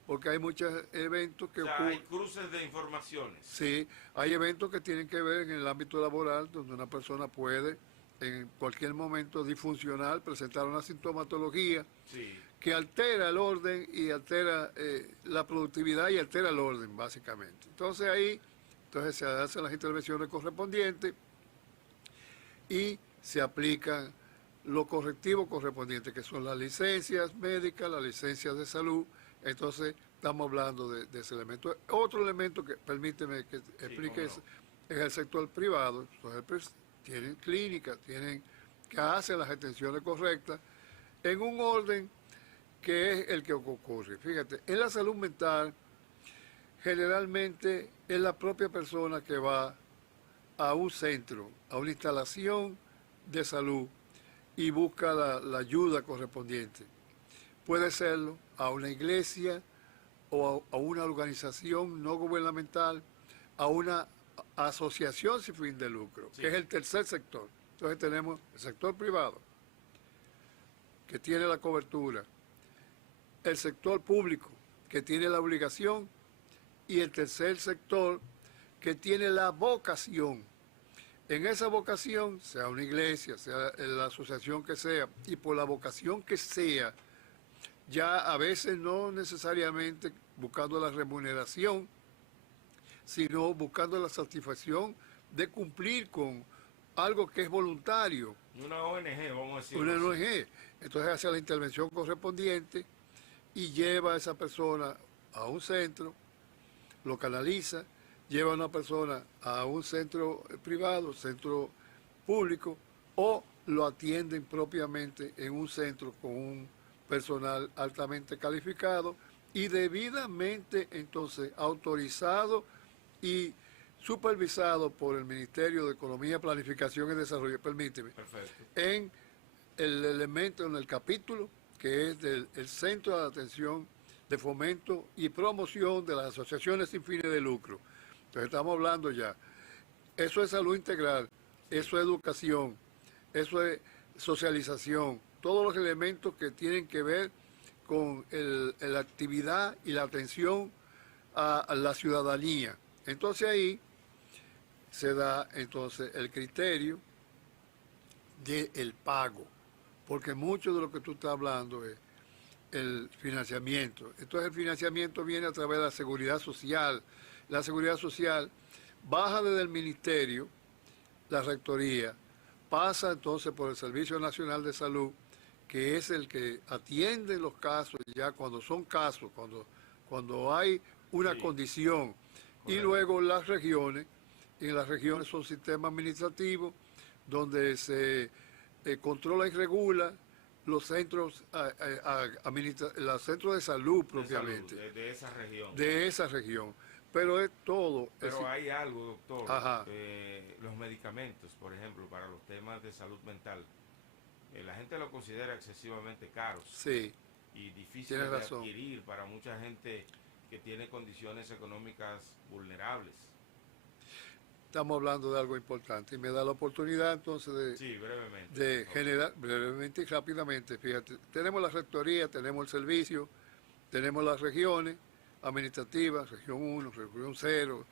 porque hay muchos eventos que ocurren. Hay cruces de informaciones. Sí, hay eventos que tienen que ver en el ámbito laboral, donde una persona puede en cualquier momento disfuncional presentar una sintomatología que altera el orden y altera la productividad y altera el orden, básicamente. Entonces ahí se hacen las intervenciones correspondientes y se aplican los correctivos correspondientes, que son las licencias médicas, las licencias de salud. Entonces, estamos hablando de ese elemento. Otro elemento que, permíteme que explique, sí, es el sector privado. Entonces, tienen clínicas, tienen que hacen las atenciones correctas en un orden que es el que ocurre. Fíjate, en la salud mental, generalmente es la propia persona que va a un centro, a una instalación de salud y busca la ayuda correspondiente. Puede serlo a una iglesia o a una organización no gubernamental, a una asociación sin fin de lucro, sí, que es el tercer sector. Entonces tenemos el sector privado, que tiene la cobertura, el sector público, que tiene la obligación, y el tercer sector, que tiene la vocación. En esa vocación, sea una iglesia, sea la asociación que sea, y por la vocación que sea, ya a veces no necesariamente buscando la remuneración, sino buscando la satisfacción de cumplir con algo que es voluntario. Una ONG, vamos a decir. Una ONG. Entonces hace la intervención correspondiente y lleva a esa persona a un centro, lo canaliza, lleva a una persona a un centro privado, centro público, o lo atienden propiamente en un centro con un personal altamente calificado y debidamente entonces autorizado y supervisado por el Ministerio de Economía, Planificación y Desarrollo. Permíteme. Perfecto. En el elemento, en el capítulo que es del Centro de Atención de Fomento y Promoción de las Asociaciones sin fines de lucro. Entonces estamos hablando ya. Eso es salud integral, eso es educación, eso es socialización, todos los elementos que tienen que ver con la actividad y la atención a la ciudadanía. Entonces ahí se da entonces el criterio del pago, porque mucho de lo que tú estás hablando es el financiamiento. Entonces el financiamiento viene a través de la seguridad social. La seguridad social baja desde el ministerio, la rectoría, pasa entonces por el Servicio Nacional de Salud, que es el que atiende los casos ya cuando son casos, cuando hay una sí, condición. Correcto. Y luego las regiones, y en las regiones son sistemas administrativos donde se controla y regula los centros, los centros de salud propiamente. De esa región. De esa región. Pero es todo. Pero hay algo, doctor. Ajá. Los medicamentos, por ejemplo, para los temas de salud mental, la gente lo considera excesivamente caros. Sí. Y difícil de adquirir para mucha gente que tiene condiciones económicas vulnerables. Estamos hablando de algo importante y me da la oportunidad entonces de, sí, brevemente, de generar, brevemente y rápidamente, fíjate, tenemos la rectoría, tenemos el servicio, tenemos las regiones administrativas, región 1, región 0,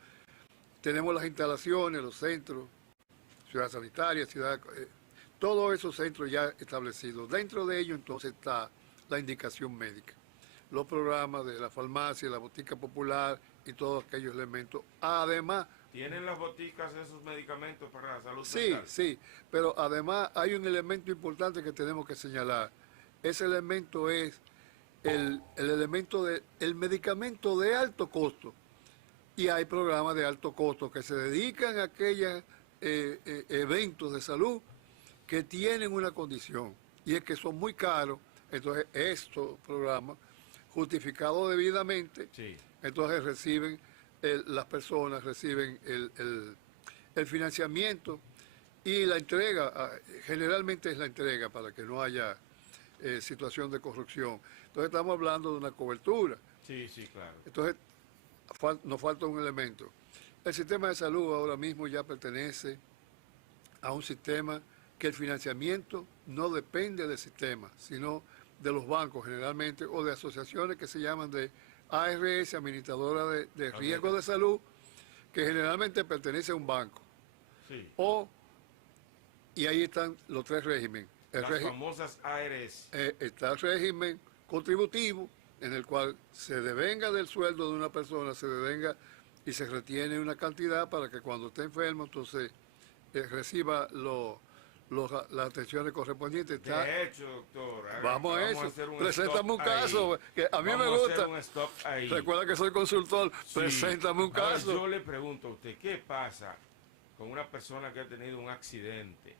tenemos las instalaciones, los centros, ciudad sanitaria, todos esos centros ya establecidos. Dentro de ellos entonces está la indicación médica, los programas de la farmacia, la botica popular y todos aquellos elementos. Además, ¿tienen las boticas esos medicamentos para la salud mental? Sí, pero además hay un elemento importante que tenemos que señalar. Ese elemento es el elemento del medicamento de alto costo. Y hay programas de alto costo que se dedican a aquellos eventos de salud que tienen una condición, y es que son muy caros. Entonces estos programas, justificados debidamente, sí, entonces reciben, las personas reciben el financiamiento y la entrega, generalmente es la entrega para que no haya situación de corrupción. Entonces estamos hablando de una cobertura. Sí, sí, claro. Entonces nos falta un elemento. El sistema de salud ahora mismo ya pertenece a un sistema que el financiamiento no depende del sistema, sino de los bancos generalmente, o de asociaciones que se llaman de ARS, Administradora de Riesgo de Salud, que generalmente pertenece a un banco. Sí. Y ahí están los tres regímenes. Las famosas ARS. Está el régimen contributivo, en el cual se devenga del sueldo de una persona, se devenga y se retiene una cantidad para que cuando esté enfermo, entonces reciba las atenciones correspondientes. De hecho, doctor, Vamos a eso. hacer un Preséntame stop un caso ahí. que a mí me Vamos a hacer gusta. un stop ahí. Recuerda que soy consultor. Sí. Preséntame un Ahora, caso. yo le pregunto a usted, ¿qué pasa con una persona que ha tenido un accidente?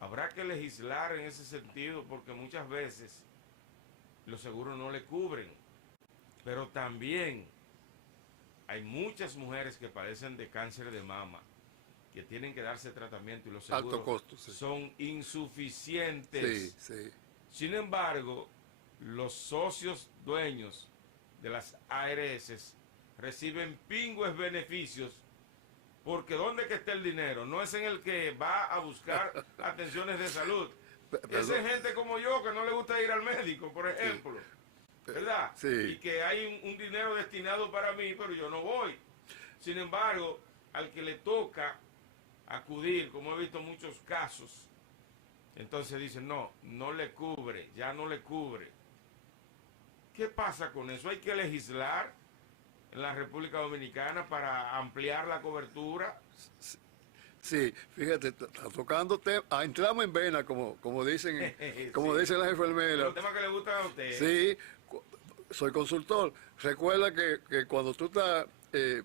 Habrá que legislar en ese sentido porque muchas veces los seguros no le cubren. Pero también hay muchas mujeres que padecen de cáncer de mama que tienen que darse tratamiento y los seguros Alto costo, sí. son insuficientes. Sí, sí. Sin embargo, los socios dueños de las ARS reciben pingües beneficios porque ¿dónde que está el dinero? No es en el que va a buscar atenciones de salud. Esa es gente como yo que no le gusta ir al médico, por ejemplo. ¿Verdad? Sí. Y que hay un dinero destinado para mí, pero yo no voy. Sin embargo, al que le toca acudir, como he visto muchos casos, entonces dicen, no, no le cubre, ya no le cubre. ¿Qué pasa con eso? Hay que legislar en la República Dominicana para ampliar la cobertura. Sí, fíjate, está tocando temas. Entramos en vena, como dicen, como Sí. dicen las enfermeras. Los temas que le gustan a usted. Sí, soy consultor. Recuerda que cuando tú estás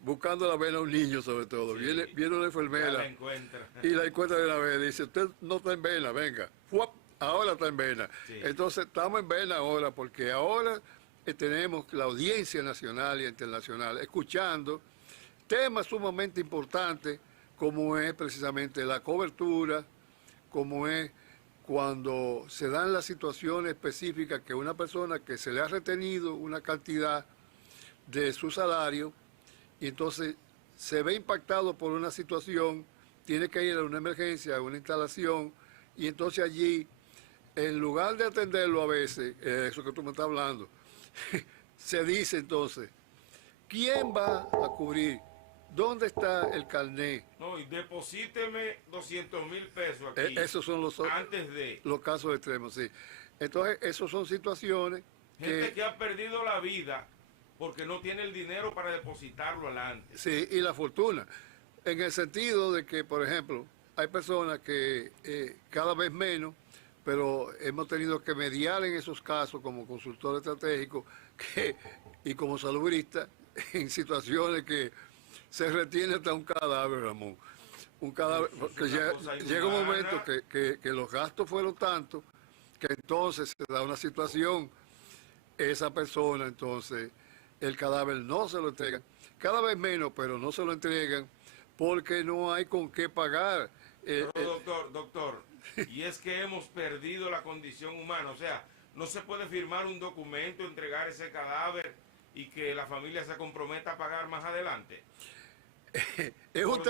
buscando la vena a un niño, sobre todo, Sí. viene una Ya enfermera la encuentra. y la encuentra de una vez. Dice, usted no está en vena, venga. ¡Fuap! Ahora está en vena. Sí. Entonces, estamos en vena ahora porque ahora tenemos la audiencia nacional y internacional escuchando temas sumamente importantes como es precisamente la cobertura, como es cuando se dan las situaciones específicas que una persona que se le ha retenido una cantidad de su salario y entonces se ve impactado por una situación, tiene que ir a una emergencia, a una instalación, y entonces allí, en lugar de atenderlo a veces, eso que tú me estás hablando, se dice entonces, ¿quién va a cubrir? ¿Dónde está el carné? No, y deposíteme 200,000 pesos aquí. Esos son antes de los casos extremos, sí. Entonces, esas son situaciones gente que ha perdido la vida porque no tiene el dinero para depositarlo adelante. Sí, y la fortuna. En el sentido de que, por ejemplo, hay personas que cada vez menos, pero hemos tenido que mediar en esos casos como consultor estratégico y como salubrista en situaciones que se retiene hasta un cadáver, Ramón. Un cadáver, Eso es porque una cosa llega un inhumana. momento que los gastos fueron tantos que entonces se da una situación, esa persona entonces el cadáver no se lo entregan, cada vez menos, pero no se lo entregan porque no hay con qué pagar. Pero doctor, y es que hemos perdido la condición humana, o sea, no se puede firmar un documento, entregar ese cadáver y que la familia se comprometa a pagar más adelante. Es un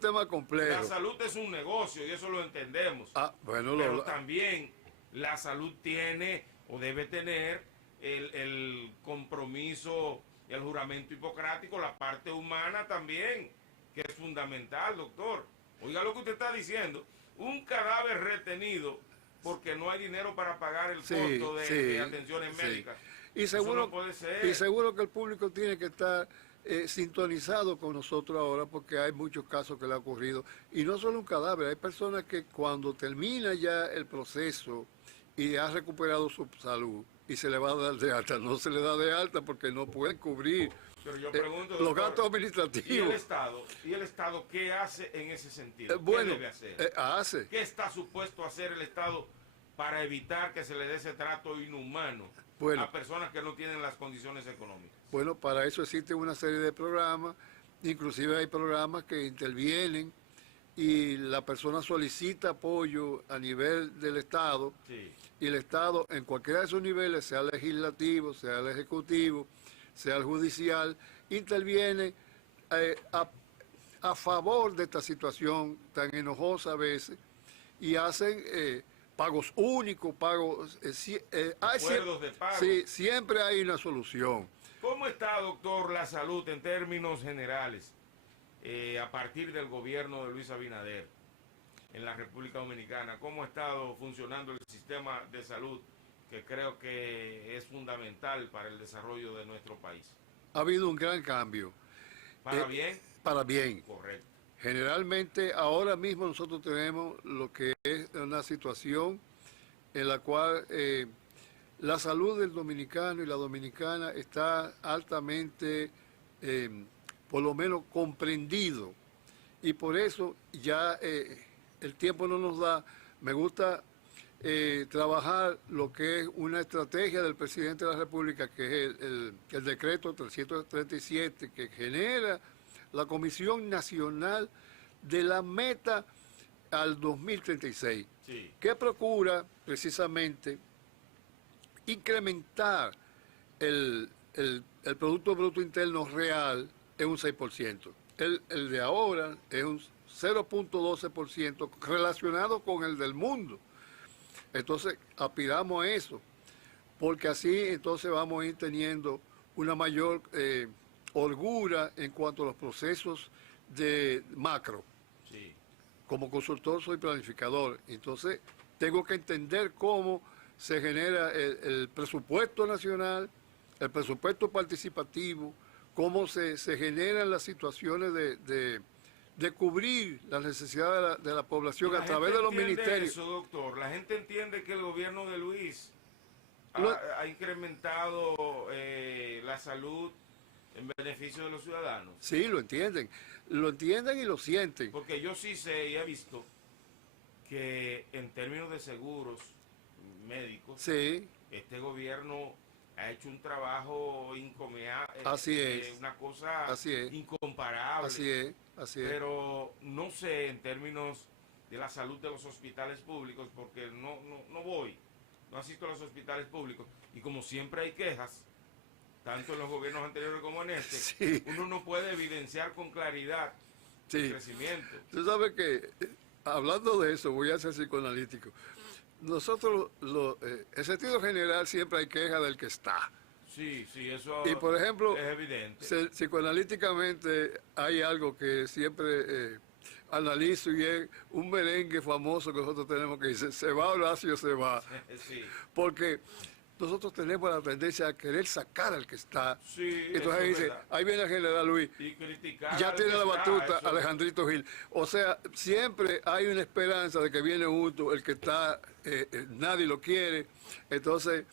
tema complejo. La salud es un negocio y eso lo entendemos. Bueno, pero también la salud tiene o debe tener el compromiso y el juramento hipocrático, la parte humana también, que es fundamental, doctor. Oiga lo que usted está diciendo, un cadáver retenido porque no hay dinero para pagar el costo de atenciones médicas. Y seguro, no puede ser. Y seguro que el público tiene que estar sintonizado con nosotros ahora porque hay muchos casos que le ha ocurrido. Y no solo un cadáver, hay personas que cuando termina ya el proceso y ha recuperado su salud y se le va a dar de alta, no se le da de alta porque no pueden cubrir Pero yo pregunto, los doctor, gastos administrativos. ¿Y el Estado qué hace en ese sentido? Bueno, ¿Qué debe hacer? hace. ¿Qué está supuesto a hacer el Estado para evitar que se le dé ese trato inhumano a personas que no tienen las condiciones económicas? Bueno, para eso existe una serie de programas, inclusive hay programas que intervienen y la persona solicita apoyo a nivel del Estado, sí. Y el Estado en cualquiera de sus niveles, sea el legislativo, sea el ejecutivo, sea el judicial, interviene a favor de esta situación tan enojosa a veces y hacen pagos únicos, acuerdos de pago. Sí, siempre hay una solución. ¿Cómo está, doctor, la salud en términos generales a partir del gobierno de Luis Abinader en la República Dominicana? ¿Cómo ha estado funcionando el sistema de salud, que creo que es fundamental para el desarrollo de nuestro país? Ha habido un gran cambio. ¿Para bien? Para bien. Correcto. Generalmente ahora mismo nosotros tenemos lo que es una situación en la cual la salud del dominicano y la dominicana está altamente, por lo menos, comprendido. Y por eso ya el tiempo no nos da. Me gusta trabajar lo que es una estrategia del presidente de la República, que es el decreto 337, que genera la Comisión Nacional de la Meta al 2036, Sí. que procura precisamente incrementar el Producto Bruto Interno Real en un 6%. El de ahora es un 0.12% relacionado con el del mundo. Entonces, aspiramos a eso, porque así entonces vamos a ir teniendo una mayor holgura en cuanto a los procesos de macro. Sí. Como consultor soy planificador, entonces tengo que entender cómo se genera el presupuesto nacional, el presupuesto participativo, cómo se generan las situaciones de cubrir las necesidades de la población a través de los ministerios. Eso, doctor. La gente entiende que el gobierno de Luis Lo- ha incrementado la salud en beneficio de los ciudadanos. Sí, lo entienden y lo sienten. Porque yo sí sé y he visto que en términos de seguros médicos, Sí, este gobierno ha hecho un trabajo encomiable, Así es. una cosa Así es. incomparable. así es, así es. Pero no sé en términos de la salud de los hospitales públicos, porque no voy, no asisto a los hospitales públicos. Y como siempre hay quejas, tanto en los gobiernos anteriores como en este, Sí. uno no puede evidenciar con claridad el Sí. crecimiento. Tú sabes que, hablando de eso, voy a ser psicoanalítico. Nosotros, en sentido general, siempre hay queja del que está. Sí, eso Y, por ejemplo, es evidente. psicoanalíticamente hay algo que siempre analizo y es un merengue famoso que nosotros tenemos que dice, se va Horacio, se va. Sí, Porque nosotros tenemos la tendencia a querer sacar al que está. sí, Entonces eso ahí es dice, verdad. ahí viene el general Luis. Y criticar Ya al tiene que la está, batuta eso- Alejandrito Gil. O sea, siempre hay una esperanza de que viene uno, el que está, nadie lo quiere. Entonces,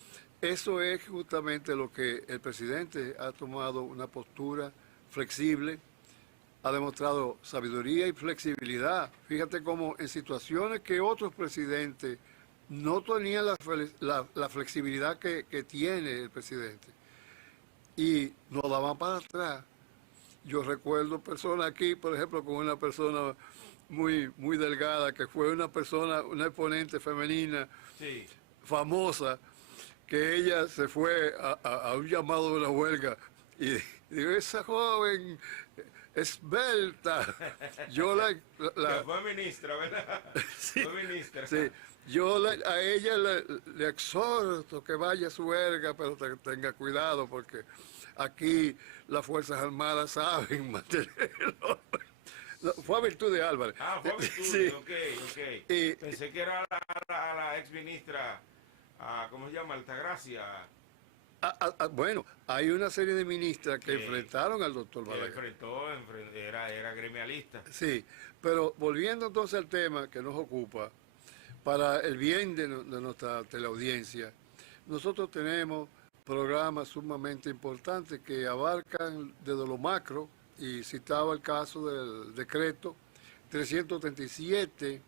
eso es justamente lo que el presidente ha tomado una postura flexible, ha demostrado sabiduría y flexibilidad. Fíjate cómo en situaciones que otros presidentes no tenían la flexibilidad que tiene el presidente y nos daban para atrás. Yo recuerdo personas aquí, por ejemplo, con una persona muy delgada, que fue una exponente femenina Sí, famosa, que ella se fue a un llamado de una huelga y digo, esa joven esbelta, yo que fue ministra, ¿verdad? Sí, Fue ministra. sí, a ella le exhorto que vaya a su huelga, pero tenga cuidado porque aquí las Fuerzas Armadas saben mantenerlo. No, fue a virtud de Álvarez. Ah, fue virtud, Sí. ok. Y- Pensé que era la ex ministra, ¿cómo se llama? Altagracia. Bueno, hay una serie de ministras que Sí. enfrentaron al doctor Que Balaguer. era gremialista. Sí, pero volviendo entonces al tema que nos ocupa, para el bien de nuestra teleaudiencia, nosotros tenemos programas sumamente importantes que abarcan desde lo macro, y citaba el caso del decreto 337,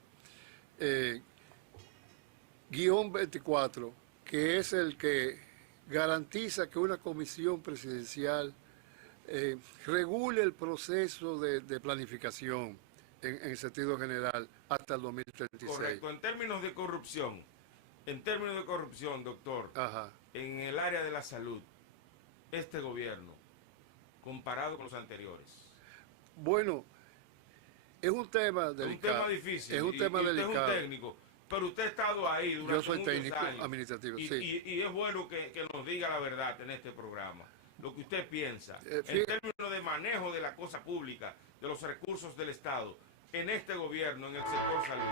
guión 24, que es el que garantiza que una comisión presidencial regule el proceso de planificación en sentido general hasta el 2036. Correcto. En términos de corrupción, doctor, Ajá. en el área de la salud, este gobierno, comparado con los anteriores, Bueno, es un tema es un delicado. tema difícil. Es un y tema usted delicado. es un técnico, pero usted ha estado ahí durante Yo soy muchos técnico años. administrativo, Y, sí. y es bueno que nos diga la verdad en este programa, lo que usted piensa, en Fíjate- términos de manejo de la cosa pública, de los recursos del Estado, en este gobierno, en el sector salud.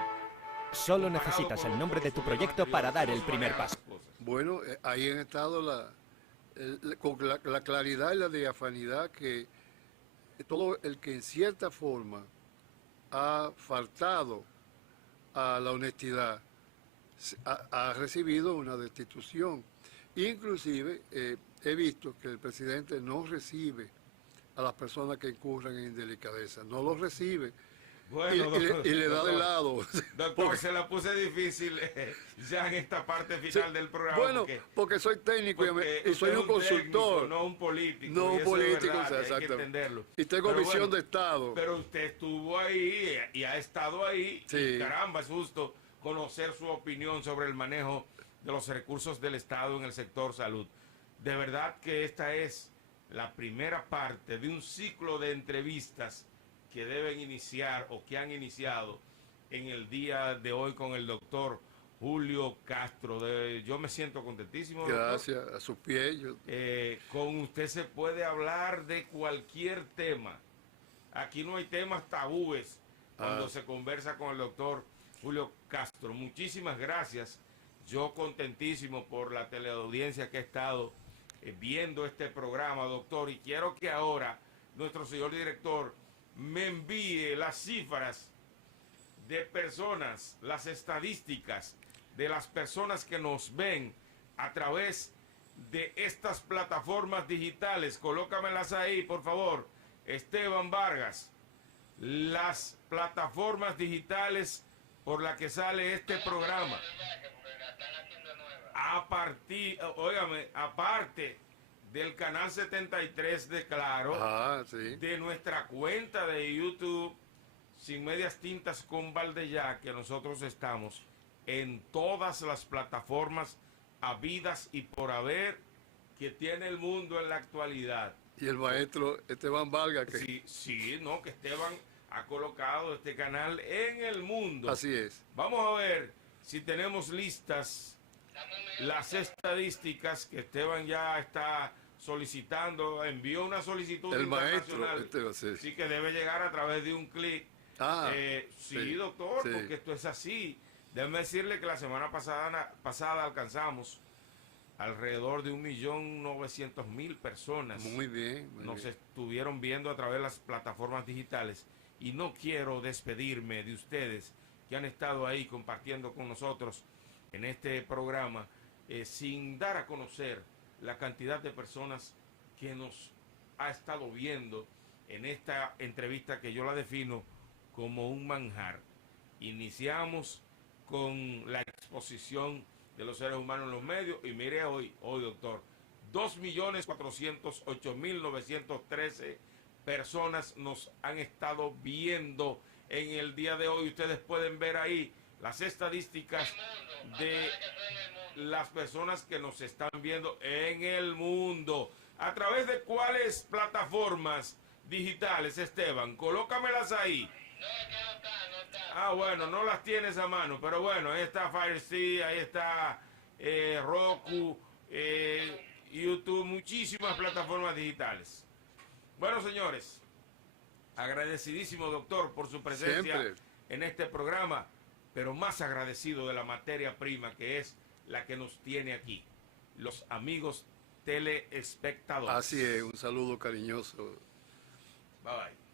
Solo comparado necesitas con el nombre de los tu gobiernos proyecto para dar anteriores. el ¿Cómo se primer manejan paso. las cosas? Bueno, ahí han estado con la claridad y la diafanidad que todo el que en cierta forma ha faltado a la honestidad, ha recibido una destitución. Inclusive he visto que el presidente no recibe a las personas que incurran en indelicadeza, no los recibe. Bueno, y le da de lado. Doctor, porque se la puse difícil ya en esta parte final del programa. Bueno, porque soy técnico y soy un consultor. Técnico, no un político. No un político, verdad, exactamente. Hay que entenderlo. Y tengo visión de Estado. Pero usted estuvo ahí y ha estado ahí. Sí. Y caramba, es justo conocer su opinión sobre el manejo de los recursos del Estado en el sector salud. De verdad que esta es la primera parte de un ciclo de entrevistas que deben iniciar o que han iniciado en el día de hoy con el doctor Julio Castro. Yo me siento contentísimo. Gracias, doctor. a sus pies. Con usted se puede hablar de cualquier tema. Aquí no hay temas tabúes cuando se conversa con el doctor Julio Castro. Muchísimas gracias. Yo contentísimo por la teleaudiencia que ha estado viendo este programa, doctor. Y quiero que ahora nuestro señor director me envíe las cifras de personas, las estadísticas de las personas que nos ven a través de estas plataformas digitales. Colócamelas ahí, por favor, Esteban Vargas. Las plataformas digitales por las que sale este programa. Aparte del canal 73 de Claro, sí. de nuestra cuenta de YouTube, Sin Medias Tintas con Valdeya, que nosotros estamos en todas las plataformas habidas y por haber que tiene el mundo en la actualidad. Y el maestro Esteban Vargas. Que Esteban ha colocado este canal en el mundo. Así es. Vamos a ver si tenemos listas las estadísticas que Esteban ya está solicitando, envió una solicitud el internacional, maestro, sí que debe llegar a través de un clic. Sí, doctor, sí. Porque esto es así. Déjeme decirle que la semana pasada alcanzamos alrededor de 1.900.000 personas. Muy bien. Nos estuvieron viendo a través de las plataformas digitales y no quiero despedirme de ustedes que han estado ahí compartiendo con nosotros en este programa sin dar a conocer la cantidad de personas que nos ha estado viendo en esta entrevista que yo la defino como un manjar. Iniciamos con la exposición de los seres humanos en los medios y mire hoy doctor, 2.408.913 personas nos han estado viendo en el día de hoy. Ustedes pueden ver ahí las estadísticas de las personas que nos están viendo en el mundo. ¿A través de cuáles plataformas digitales, Esteban? Colócamelas ahí. Bueno, no las tienes a mano, pero bueno, ahí está Fire Stick, ahí está Roku, YouTube, muchísimas plataformas digitales. Bueno, señores, agradecidísimo, doctor, por su presencia en este programa, pero más agradecido de la materia prima que es la que nos tiene aquí, los amigos teleespectadores. Así es, un saludo cariñoso. Bye bye.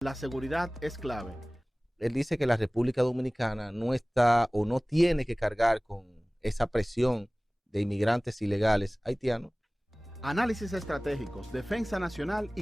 La seguridad es clave. Él dice que la República Dominicana no está o no tiene que cargar con esa presión de inmigrantes ilegales haitianos. Análisis estratégicos, defensa nacional y